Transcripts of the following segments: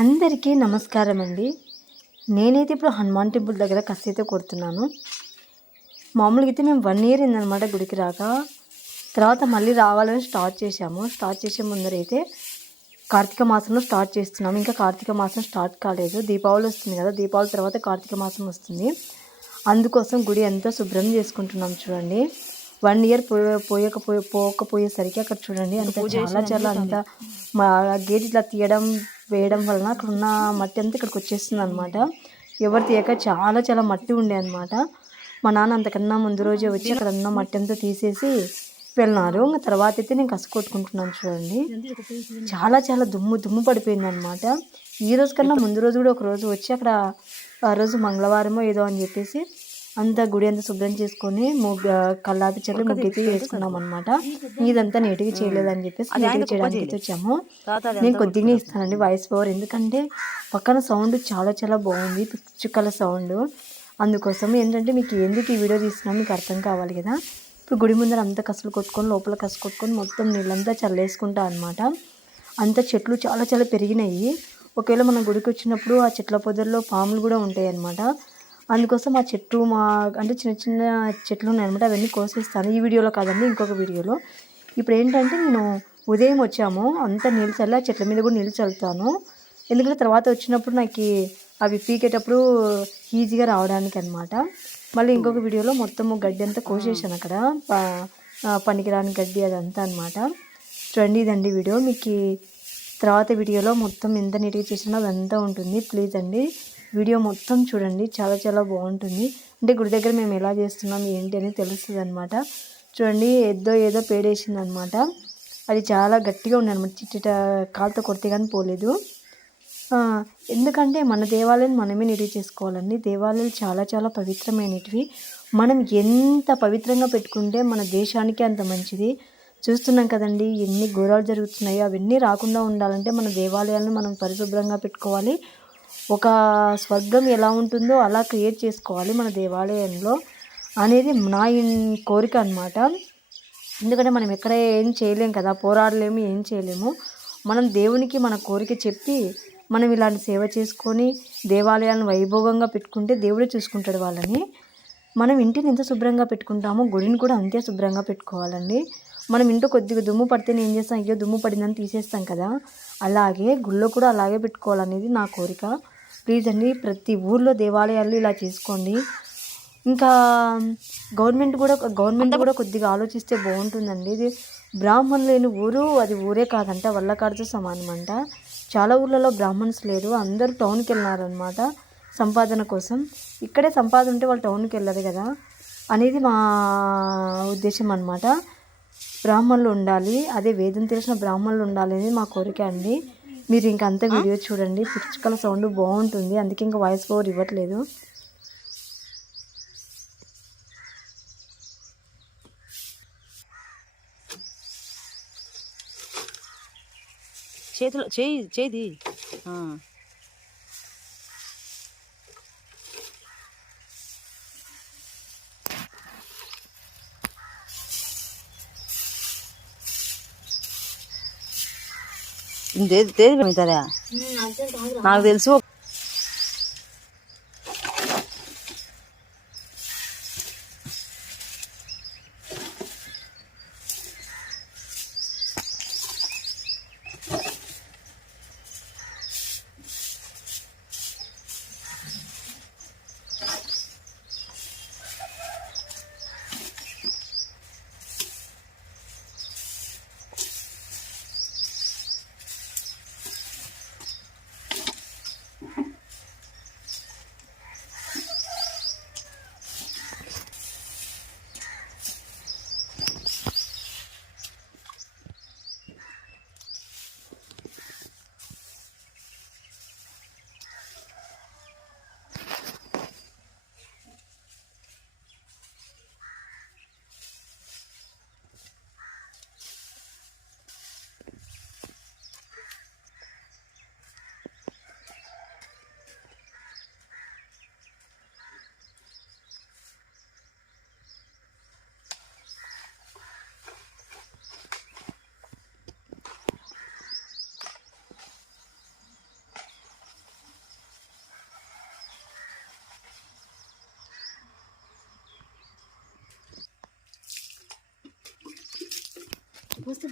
అందరికీ నమస్కారం అండి. నేనైతే ఇప్పుడు హనుమాన్ టెంపుల్ దగ్గర కసైతే కొడుతున్నాను. మామూలుగా అయితే మేము 1 ఇయర్ అయిందనమాట గుడికి రాక. తర్వాత మళ్ళీ రావాలని స్టార్ట్ చేశాము. స్టార్ట్ చేసే ముందరైతే కార్తీక మాసంలో స్టార్ట్ చేస్తున్నాము. ఇంకా కార్తీక మాసం స్టార్ట్ కాలేదు. దీపావళి వస్తుంది కదా, దీపావళి తర్వాత కార్తీక మాసం వస్తుంది. అందుకోసం గుడి అంతా శుభ్రం చేసుకుంటున్నాం చూడండి. 1 ఇయర్ పోకపోయేసరికి అక్కడ చూడండి అంత చాలా అంతా మా గేట్ ఇట్లా తీయడం వేయడం వలన అక్కడ ఉన్న మట్టి అంతా ఇక్కడికి వచ్చేస్తుంది అనమాట. ఎవరు తీయక చాలా మట్టి ఉండే అనమాట. మా నాన్న అంతకన్నా ముందు రోజే వచ్చి అక్కడ ఉన్న మట్టి అంతా తీసేసి వెళ్ళినారు. ఇంకా తర్వాత అయితే నేను కసు కొట్టుకుంటున్నాను చూడండి. చాలా దుమ్ము పడిపోయింది అనమాట. ఈ రోజు కన్నా ముందు రోజు కూడా ఒక రోజు వచ్చి అక్కడ ఆ రోజు మంగళవారమో ఏదో అని చెప్పేసి అంతా గుడి అంతా శుభ్రం చేసుకొని కల్లాపి చల్లి ముగ్గైతే వేసుకున్నాం అనమాట. ఇదంతా నీట్గా చేయలేదని చెప్పేసి నీట్గా చేయడానికి అయితే వచ్చాము. నేను కొద్దిగానే ఇస్తానండి వాయిస్ ఓవర్, ఎందుకంటే పక్కన సౌండ్ చాలా బాగుంది, పిచ్చుకల సౌండ్. అందుకోసం ఏంటంటే మీకు ఎందుకు ఈ వీడియో తీసినా మీకు అర్థం కావాలి కదా. ఇప్పుడు గుడి ముందర అంతా కసులు కొట్టుకొని లోపల కసు కొట్టుకొని మొత్తం నీళ్ళంతా చల్లేసుకుంటా అనమాట. అంతా చెట్లు చాలా పెరిగినాయి. ఒకవేళ మనం గుడికి వచ్చినప్పుడు ఆ చెట్ల పొదల్లో పాములు కూడా ఉంటాయి అనమాట. అందుకోసం ఆ చెట్టు అంటే చిన్న చెట్లు ఉన్నాయన్నమాట. అవన్నీ కోసేస్తాను. ఈ వీడియోలో కాదండి, ఇంకొక వీడియోలో. ఇప్పుడు ఏంటంటే నేను ఉదయం వచ్చాము, అంతా నీళ్ళు చల్లి ఆ చెట్ల మీద కూడా నీళ్ళు చల్లుతాను. ఎందుకంటే తర్వాత వచ్చినప్పుడు నాకు అవి పీకేటప్పుడు ఈజీగా రావడానికి అనమాట. మళ్ళీ ఇంకొక వీడియోలో మొత్తము గడ్డి అంతా కోసేసాను అక్కడ, పనికిరాని గడ్డి అదంతా అనమాట. చూడండి, ఇదండి వీడియో. మీకు తర్వాత వీడియోలో మొత్తం ఎంత నీట్గా చేసినా అదంతా ఉంటుంది. ప్లీజ్ అండి వీడియో మొత్తం చూడండి, చాలా బాగుంటుంది. అంటే గుడి దగ్గర మేము ఎలా చేస్తున్నాం ఏంటి అని తెలుస్తుంది అనమాట. చూడండి, ఏదో పేడేసింది అనమాట. అది చాలా గట్టిగా ఉంది అనమాట. చిట్ట కాలుతో కొడితే కానీ పోలేదు. ఎందుకంటే మన దేవాలయం మనమే నీట్గా చేసుకోవాలండి. దేవాలయాలు చాలా పవిత్రమైనటివి. మనం ఎంత పవిత్రంగా పెట్టుకుంటే మన దేశానికి అంత మంచిది. చూస్తున్నాం కదండి ఎన్ని ఘోరాలు జరుగుతున్నాయో. అవన్నీ రాకుండా ఉండాలంటే మన దేవాలయాలను మనం పరిశుభ్రంగా పెట్టుకోవాలి. ఒక స్వర్గం ఎలా ఉంటుందో అలా క్రియేట్ చేసుకోవాలి మన దేవాలయంలో అనేది నా కోరిక అనమాట. ఎందుకంటే మనం ఎక్కడ ఏం చేయలేం కదా, పోరాడలేము, ఏం చేయలేము. మనం దేవునికి మన కోరిక చెప్పి మనం ఇలాంటి సేవ చేసుకొని దేవాలయాలను వైభోగంగా పెట్టుకుంటే దేవుడే చూసుకుంటాడు వాళ్ళని. మనం ఇంటిని ఎంత శుభ్రంగా పెట్టుకుంటామో గుడిని కూడా అంతే శుభ్రంగా పెట్టుకోవాలండి. మనం ఇంట్లో కొద్దిగా దుమ్ము పడితే ఏం చేస్తాం, అయ్యో దుమ్ము పడిందని తీసేస్తాం కదా, అలాగే గుళ్ళో కూడా అలాగే పెట్టుకోవాలనేది నా కోరిక. ప్లీజ్ అండి, ప్రతి ఊర్లో దేవాలయాలు ఇలా చేసుకోండి. ఇంకా గవర్నమెంట్ కూడా కొద్దిగా ఆలోచిస్తే బాగుంటుందండి. ఇది బ్రాహ్మణులు లేని ఊరు అది ఊరే కాదంట, వల్లకాడుతో సమానం అంట. చాలా ఊర్లలో బ్రాహ్మణ్స్ లేరు, అందరూ టౌన్కి వెళ్ళినారనమాట సంపాదన కోసం. ఇక్కడే సంపాదన ఉంటే వాళ్ళు టౌన్కి వెళ్ళరు కదా అనేది మా ఉద్దేశం అనమాట. బ్రాహ్మణులు ఉండాలి, అదే వేదం తెలిసిన బ్రాహ్మణులు ఉండాలి అనేది మా కోరిక అండి. మీరు ఇంకంతా వీడియో చూడండి, పిచ్చుకల సౌండ్ బాగుంటుంది, అందుకే ఇంకా వాయిస్ ఓవర్ ఇవ్వట్లేదు. చేతిలో చేయి తేది అవుతారా నాకు తెలుసు.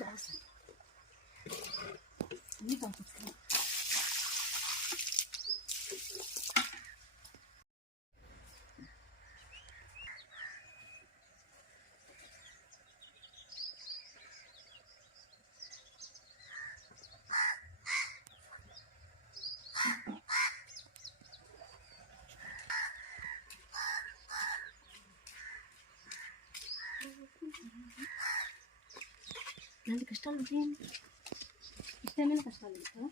బాగా వస్తాయి. అన్నీ పంపిస్తాను. ఇలాంటి కష్టాలు ఇష్టమైన కష్టాలు కదా.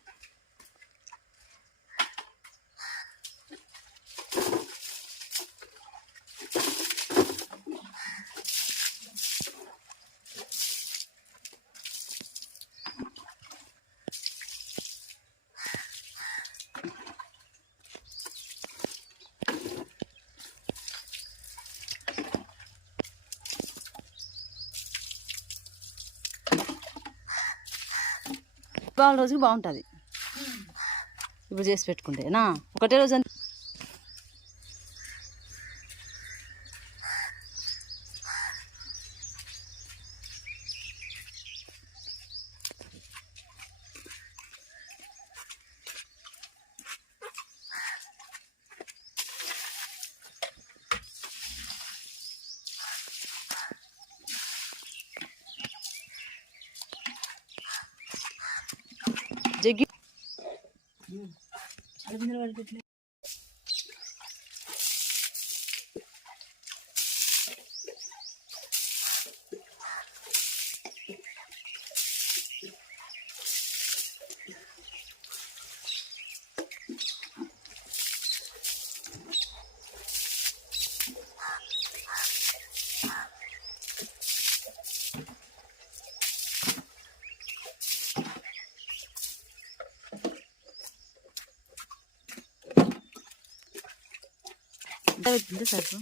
వాళ్ళ రోజుకి బాగుంటుంది ఇప్పుడు చేసి పెట్టుకుంటేనా. ఒకటే రోజు జగ్గి చాలా బిందెలు పడుతుంది. పెట్టింది సరుకు.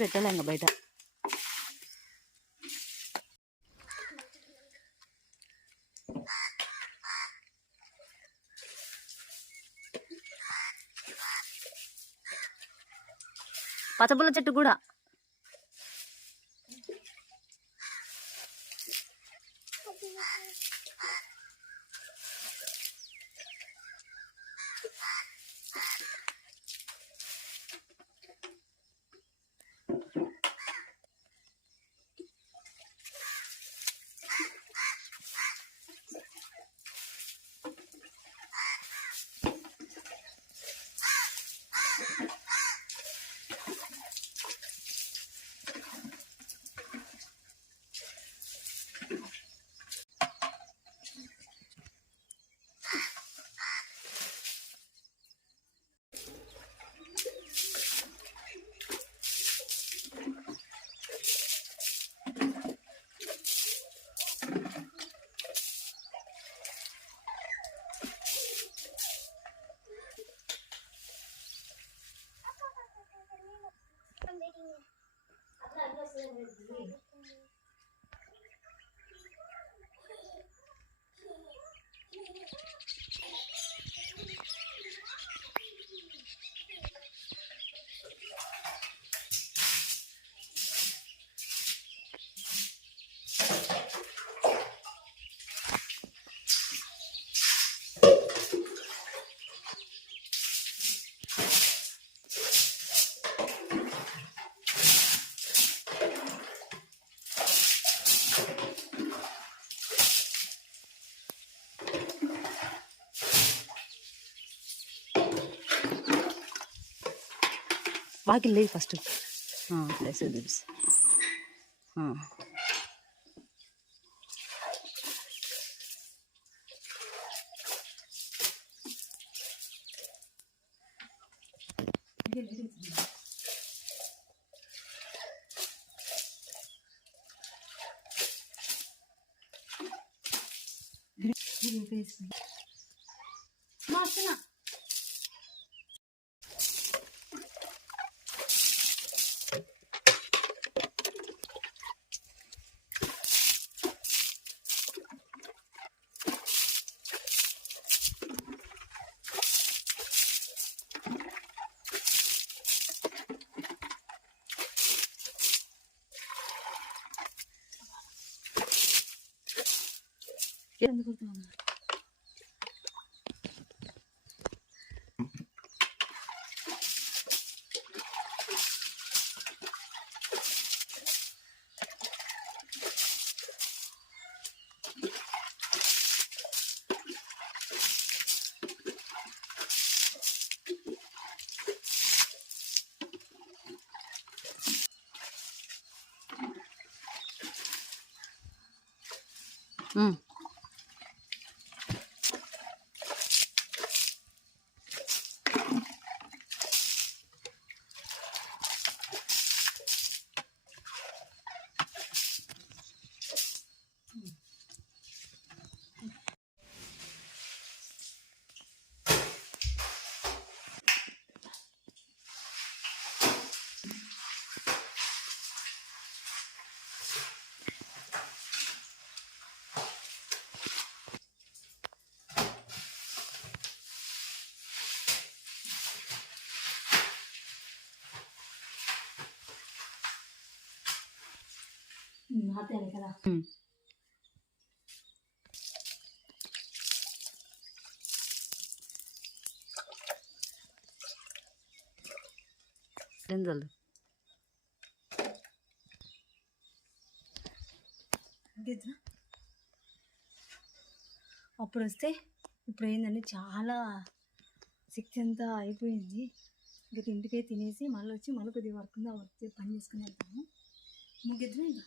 పెట్టలే ఇంకా బయట. పచ్చపుల్ల చెట్టు కూడా వాకిల్ లేదు ఫస్ట్ ప్లేస్ తెలుసు. ఎందుకు కొడుతున్నావు? అదే కదా. గింజలు అప్పుడు వస్తే ఇప్పుడు ఏంటంటే చాలా శక్తి అంతా అయిపోయింది. ఇంకా ఇంటికే తినేసి మళ్ళీ వచ్చి మళ్ళీ కొద్దిగా వర్క్ ఉందో వర్క్ పని చేసుకుని వెళ్తాము. ముగ్గిద్దాం ఇంకా.